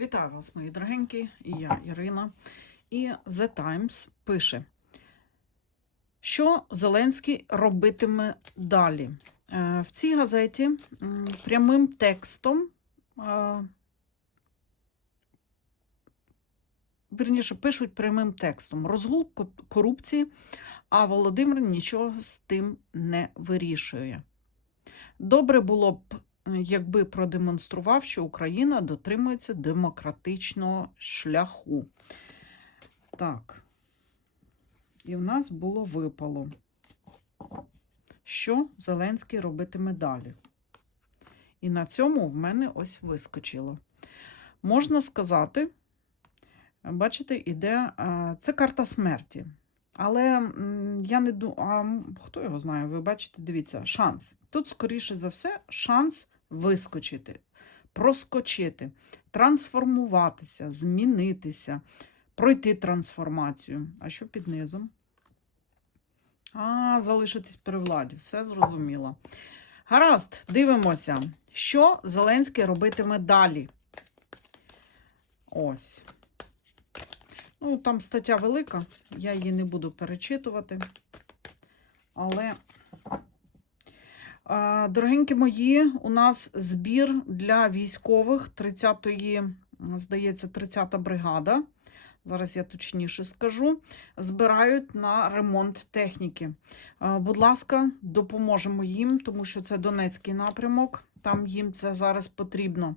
Вітаю вас, мої дорогенькі, і я Ірина. І The Times пише, що Зеленський робитиме далі. Е, В цій газеті прямим текстом, е, вірніше, пишуть прямим текстом розгул корупції, а Володимир нічого з тим не вирішує. Добре було б якби продемонстрував, що Україна дотримується демократичного шляху. Так. І в нас було випало, що Зеленський робитиме далі. І на цьому в мене ось вискочило. Можна сказати, бачите, іде це карта смерті. Але я не думаю, а хто його знає, ви бачите, дивіться, шанс. Тут, скоріше за все, шанс вискочити, проскочити, трансформуватися, змінитися, пройти трансформацію. А що під низом? А, залишитись при владі. Все зрозуміло. Гаразд, дивимося, що Зеленський робитиме далі. Ось. Ну, там стаття велика, я її не буду перечитувати. Але, дорогенькі мої, у нас збір для військових 30-ї, здається, 30-та бригада. Зараз я точніше скажу. Збирають на ремонт техніки. Будь ласка, допоможемо їм, тому що це Донецький напрямок. Там їм це зараз потрібно.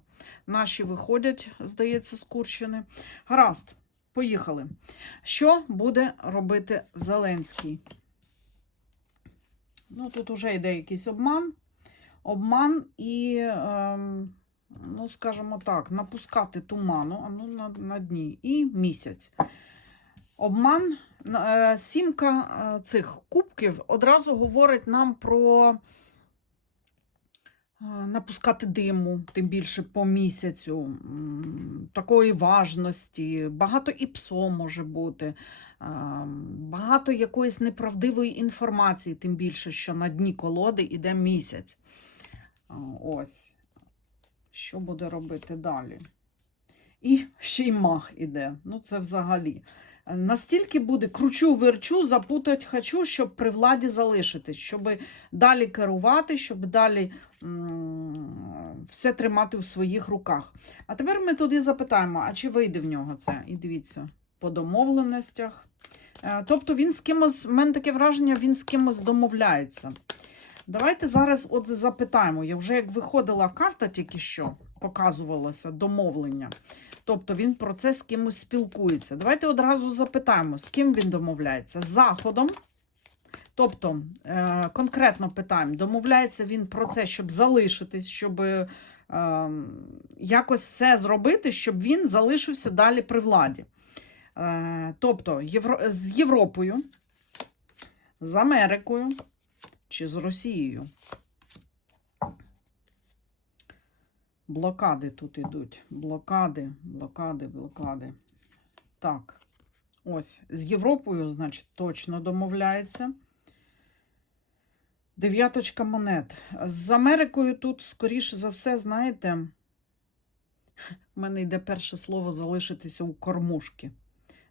Наші виходять, здається, з Курщини. Гаразд. Поїхали. Що буде робити Зеленський? Ну, тут вже йде якийсь обман. Обман і, ем, ну, скажімо так, напускати туману а ну, на, на дні і місяць. Обман, е, сімка е, цих кубків одразу говорить нам про е, напускати диму, тим більше по місяцю, такої важності, багато і псо може бути, багато якоїсь неправдивої інформації, тим більше, що на дні колоди йде місяць. Ось. Що буде робити далі? І ще й мах іде. Ну, це взагалі. Настільки буде кручу верчу, запутать хочу, щоб при владі залишитись, щоб далі керувати, щоб далі все тримати в своїх руках. А тепер ми туди запитаємо, а чи вийде в нього це? І дивіться, по домовленостях. Е, Тобто він з кимось, в мене таке враження, він з кимось домовляється. Давайте зараз от запитаємо. Я вже як виходила карта тільки що, показувалося домовлення. Тобто він про це з кимось спілкується. Давайте одразу запитаємо, з ким він домовляється? З Заходом. Тобто, е, конкретно питаємо, домовляється він про це, щоб залишитись, щоб е, якось це зробити, щоб він залишився далі при владі. Е, тобто, Євро... з Європою, з Америкою чи з Росією. Блокади тут ідуть. Блокади, блокади, блокади. Так. Ось. З Європою, значить, точно домовляється. Дев'яточка монет. З Америкою тут, скоріше за все, знаєте, в мене йде перше слово залишитися у кормушки.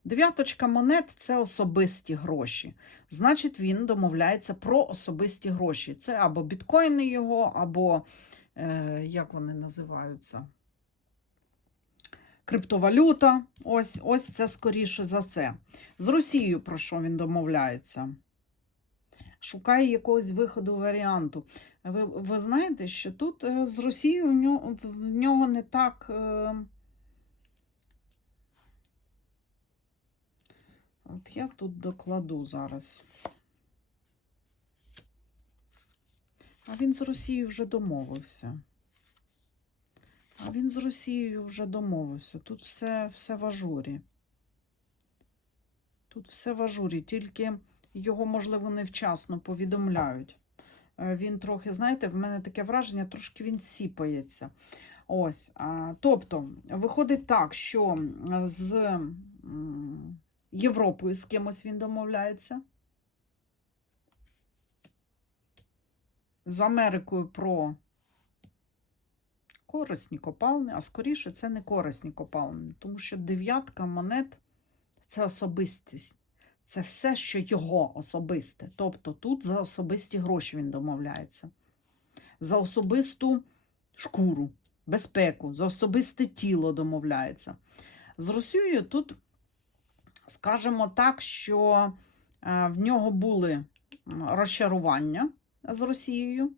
Дев'яточка монет це особисті гроші. Значить, він домовляється про особисті гроші. Це або біткоїни його, або як вони називаються? Криптовалюта. Ось, ось це скоріше за це. З Росією про що він домовляється? Шукає якогось виходу варіанту. Ви, ви знаєте, що тут е, з Росією в нього, в нього не так. Е, От я тут докладу зараз. А він з Росією вже домовився. А він з Росією вже домовився. Тут все, все в ажурі. Тут все в ажурі, тільки його, можливо, невчасно повідомляють. Е, Він трохи, знаєте, в мене таке враження, трошки він сіпається. Ось. Тобто, виходить так, що з Європою з кимось він домовляється. З Америкою про корисні копалини, а скоріше це не корисні копалини, тому що дев'ятка монет це особистість. Це все, що його особисте. Тобто тут за особисті гроші він домовляється, за особисту шкуру, безпеку, за особисте тіло домовляється. З Росією тут, скажімо так, що е, в нього були розчарування з Росією.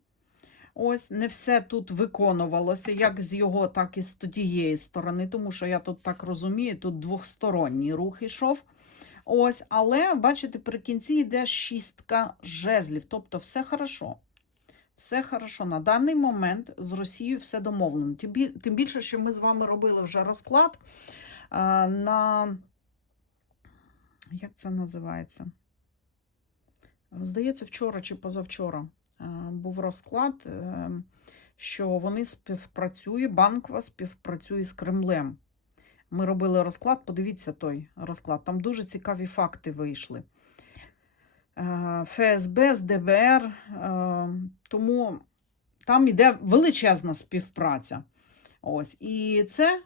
Ось не все тут виконувалося, як з його, так і з тієї сторони, тому що я тут так розумію, тут двохсторонній рух йшов. Ось, але бачите, при кінці йде шістка жезлів, тобто все хорошо. Все хорошо. На даний момент з Росією все домовлено. Тим більше, що ми з вами робили вже розклад е, на. Як це називається? Здається, вчора чи позавчора е, був розклад, е, що вони співпрацюють, банкова співпрацює з Кремлем. Ми робили розклад, подивіться той розклад. Там дуже цікаві факти вийшли. Е, ФСБ з ДБР, тому там іде величезна співпраця. Ось. І це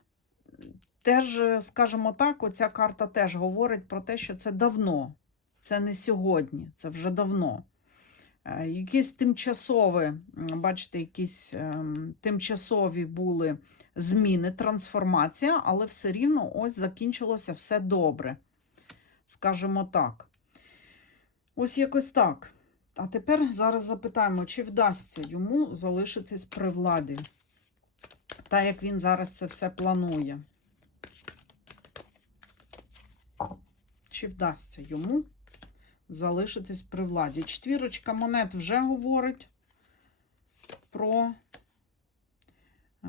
теж, скажімо так, оця карта теж говорить про те, що це давно, це не сьогодні, це вже давно. Е, Якісь тимчасові, бачите, якісь ем, тимчасові були зміни, трансформація, але все рівно ось закінчилося все добре. Скажімо так. Ось якось так. А тепер зараз запитаємо, чи вдасться йому залишитись при владі, так як він зараз це все планує. Чи вдасться йому залишитись при владі? Четвірочка монет вже говорить про, е,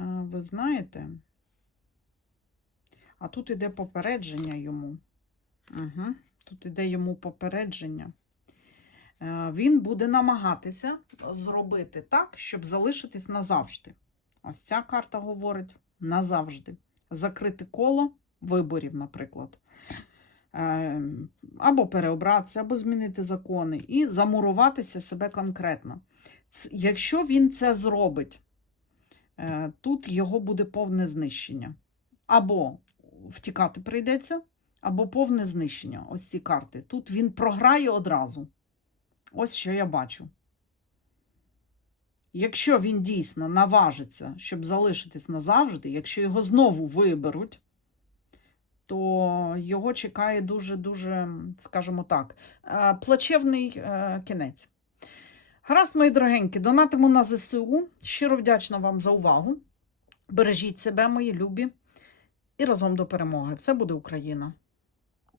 ви знаєте, а тут іде попередження йому. Угу. Тут іде йому попередження. Е, Він буде намагатися зробити так, щоб залишитись назавжди. Ось ця карта говорить назавжди. Закрити коло виборів, наприклад. Е, Або переобратися, або змінити закони і замуруватися себе конкретно. Якщо він це зробить, е, тут його буде повне знищення. Або втікати прийдеться, або повне знищення. Ось ці карти. Тут він програє одразу. Ось що я бачу. Якщо він дійсно наважиться, щоб залишитись назавжди, якщо його знову виберуть, то його чекає дуже-дуже, скажімо так, е, плачевний е, кінець. Гаразд, мої дорогенькі, донатиму на ЗСУ. Щиро вдячна вам за увагу. Бережіть себе, мої любі, і разом до перемоги. Все буде Україна!